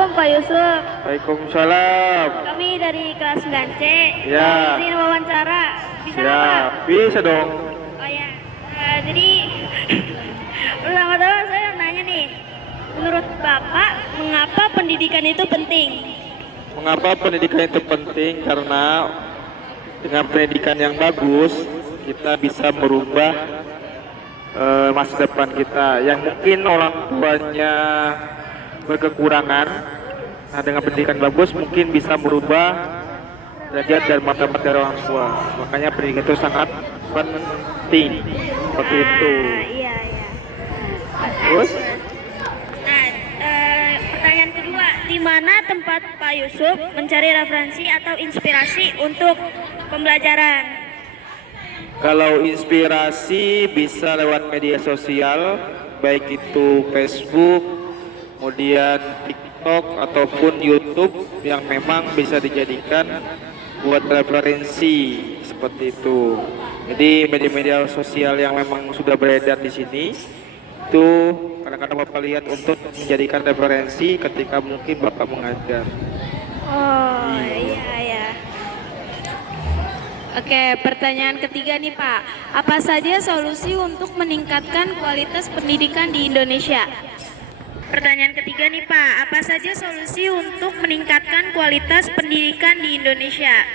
Assalamualaikum Pak Yusuf. Waalaikumsalam. Kami dari kelas 9C. Ya. Izin wawancara. Bisa nggak, Pak? Siap, bisa dong. Oh ya. Jadi pertama-tama saya nanya nih. Menurut Bapak, mengapa pendidikan itu penting? Mengapa pendidikan itu penting? Karena dengan pendidikan yang bagus, kita bisa merubah masa depan kita. Yang mungkin orang tuanya berkekurangan, nah dengan pendidikan bagus mungkin bisa merubah derajat dan martabat dari orang tua. Makanya pendidikan itu sangat penting. Seperti itu. Iya, iya. Terus? Nah, pertanyaan kedua, di mana tempat Pak Yusuf mencari referensi atau inspirasi untuk pembelajaran? Kalau inspirasi bisa lewat media sosial, baik itu Facebook, kemudian TikTok ataupun YouTube yang memang bisa dijadikan buat referensi seperti itu. Jadi media-media sosial yang memang sudah beredar di sini itu kadang-kadang Bapak lihat untuk menjadikan referensi ketika mungkin Bapak mengajar. Oh, iya, iya. Oke, pertanyaan ketiga nih Pak. Apa saja solusi untuk meningkatkan kualitas pendidikan di Indonesia? Pertanyaan ketiga nih Pak, apa saja solusi untuk meningkatkan kualitas pendidikan di Indonesia?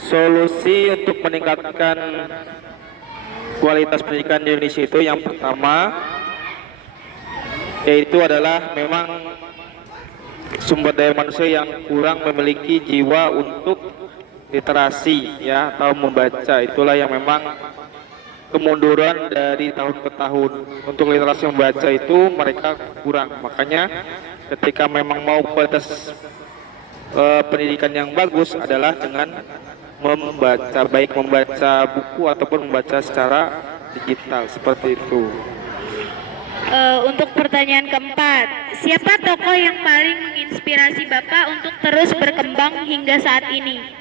Solusi untuk meningkatkan kualitas pendidikan di Indonesia itu yang pertama yaitu adalah memang sumber daya manusia yang kurang memiliki jiwa untuk literasi ya atau membaca. Itulah yang memang kemunduran dari tahun ke tahun. Untuk literasi membaca itu mereka kurang. Makanya ketika memang mau kualitas pendidikan yang bagus adalah dengan membaca, baik membaca buku ataupun membaca secara digital seperti itu. Untuk pertanyaan keempat, siapa tokoh yang paling menginspirasi Bapak untuk terus berkembang hingga saat ini?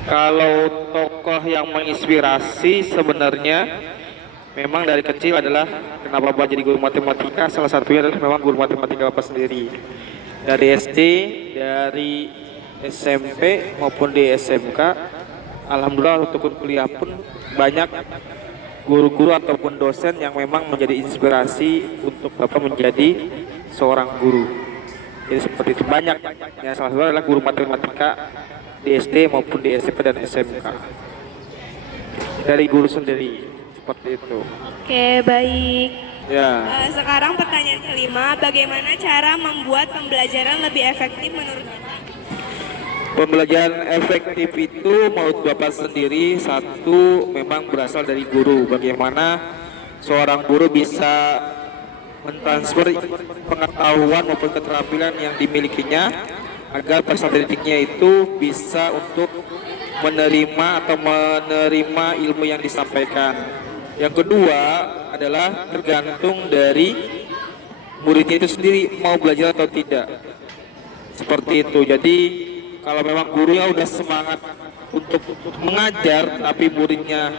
Kalau tokoh yang menginspirasi sebenarnya memang dari kecil adalah kenapa Bapak jadi guru matematika, salah satunya adalah memang guru matematika Bapak sendiri. Dari SD, dari SMP maupun di SMK, alhamdulillah untuk kuliah pun banyak guru-guru ataupun dosen yang memang menjadi inspirasi untuk Bapak menjadi seorang guru. Jadi seperti itu banyak. Yang salah satu adalah guru matematika di SD maupun di SMP dan SMK. Dari guru sendiri seperti itu. Oke, baik. Ya. Sekarang pertanyaan kelima, bagaimana cara membuat pembelajaran lebih efektif menurut Bapak? Pembelajaran efektif itu menurut Bapak sendiri satu memang berasal dari guru. Bagaimana seorang guru bisa mentransfer pengetahuan maupun keterampilan yang dimilikinya agar peserta didiknya itu bisa untuk menerima ilmu yang disampaikan. Yang kedua adalah tergantung dari muridnya itu sendiri mau belajar atau tidak. Seperti itu. Jadi kalau memang gurunya udah semangat untuk mengajar tapi muridnya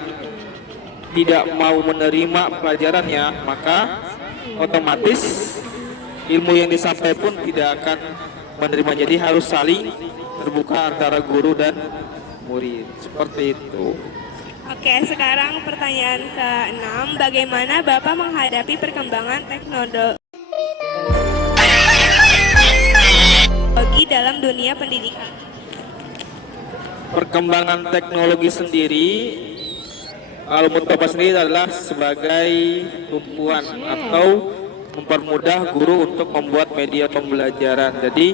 tidak mau menerima pelajarannya, maka otomatis ilmu yang disampaikan pun tidak akan menerima. Jadi harus saling terbuka antara guru dan murid. Seperti itu. Oke, sekarang pertanyaan ke-6, bagaimana Bapak menghadapi perkembangan teknologi dalam dunia pendidikan? Perkembangan teknologi sendiri, kalau menurut Bapak sendiri adalah sebagai tumpuan atau mempermudah guru untuk membuat media pembelajaran. Jadi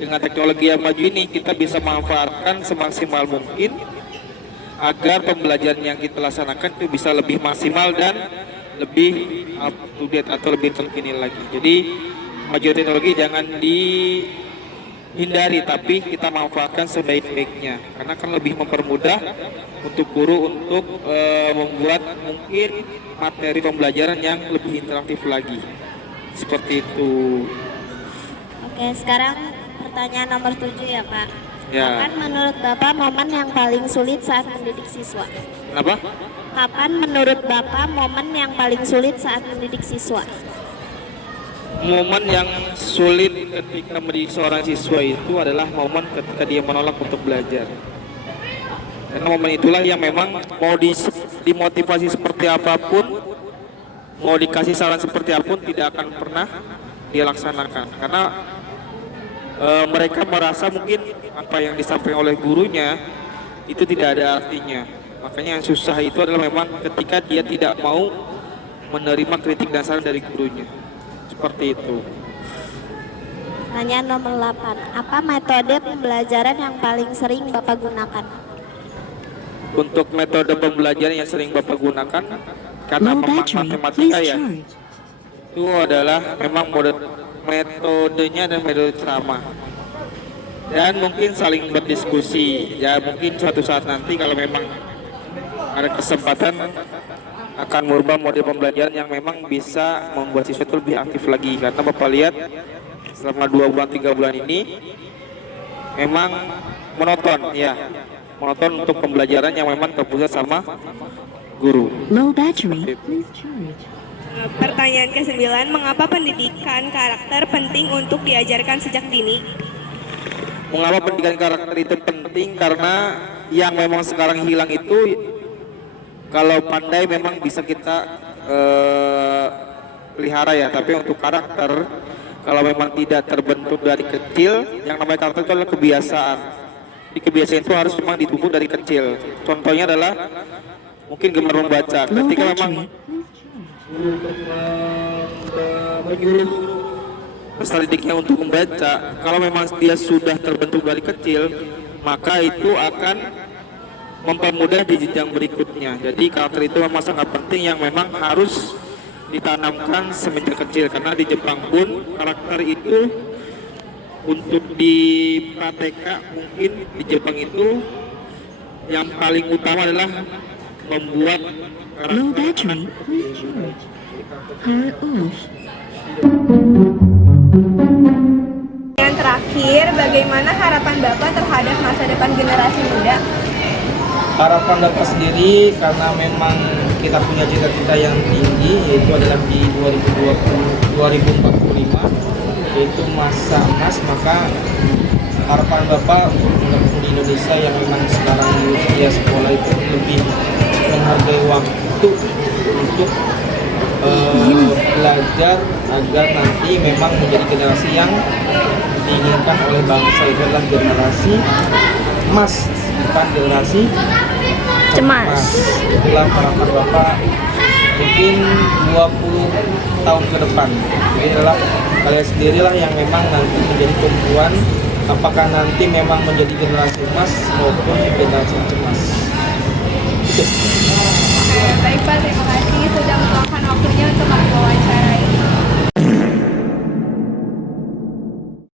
dengan teknologi yang maju ini kita bisa manfaatkan semaksimal mungkin agar pembelajaran yang kita laksanakan itu bisa lebih maksimal dan lebih up to date atau lebih terkini lagi. Jadi maju teknologi jangan dihindari tapi kita manfaatkan sebaik-baiknya karena akan lebih mempermudah untuk guru untuk membuat mungkin materi pembelajaran yang lebih interaktif lagi. Seperti itu. Oke, sekarang pertanyaan nomor 7 ya Pak. Ya. Kapan menurut Bapak momen yang paling sulit saat mendidik siswa? Kenapa? Kapan menurut Bapak momen yang paling sulit saat mendidik siswa? momen yang sulit ketika mendidik seorang siswa itu adalah momen ketika dia menolak untuk belajar. Karena momen itulah yang memang mau dimotivasi seperti apapun, mau dikasih saran seperti apapun tidak akan pernah dia laksanakan. Karena mereka merasa mungkin apa yang disampaikan oleh gurunya itu tidak ada artinya. Makanya yang susah itu adalah memang ketika dia tidak mau menerima kritik dan saran dari gurunya. Seperti itu. Pertanyaan nomor 8. Apa metode pembelajaran yang paling sering Bapak gunakan? Untuk metode pembelajaran yang sering Bapak gunakan karena memang matematika ya, itu adalah memang metodenya dan metode sama. Dan mungkin saling berdiskusi. Ya mungkin suatu saat nanti kalau memang ada kesempatan akan merubah model pembelajaran yang memang bisa membuat siswa itu lebih aktif lagi. Karena Bapak lihat selama 2 bulan 3 bulan ini memang monoton ya, monoton untuk pembelajaran yang memang terpusat sama guru. Low battery. Pertanyaan ke-9, mengapa pendidikan karakter penting untuk diajarkan sejak dini? Mengapa pendidikan karakter itu penting? Karena yang memang sekarang hilang itu, kalau pandai memang bisa kita pelihara ya, tapi untuk karakter kalau memang tidak terbentuk dari kecil, yang namanya karakter itu adalah kebiasaan. Di kebiasaan itu harus memang ditumbuh dari kecil. Contohnya adalah mungkin gemar membaca. Ketika memang menyuruh peserta didiknya untuk membaca, kalau memang dia sudah terbentuk dari kecil, maka itu akan mempermudah di jenjang berikutnya. Jadi karakter itu memang sangat penting yang memang harus ditanamkan semenjak kecil. Karena di Jepang pun karakter itu untuk di praktek mungkin di Jepang itu yang paling utama adalah membuat Low karakter battery. Power off. Yang terakhir, bagaimana harapan Bapak terhadap masa depan generasi muda? harapan Bapak sendiri, karena memang kita punya cita-cita yang tinggi, yaitu adalah di 2045 yaitu masa emas, maka harapan Bapak untuk di Indonesia yang memang sekarang di usia sekolah itu lebih menghargai waktu untuk belajar agar nanti memang menjadi generasi yang diinginkan oleh bangsa. Itu adalah generasi emas, bukan generasi cemas. Itulah harapan Bapak mungkin 20 tahun ke depan. Ini adalah kalian sendirilah yang memang nanti menjadi tumpuan, apakah nanti memang menjadi generasi emas maupun generasi cemas.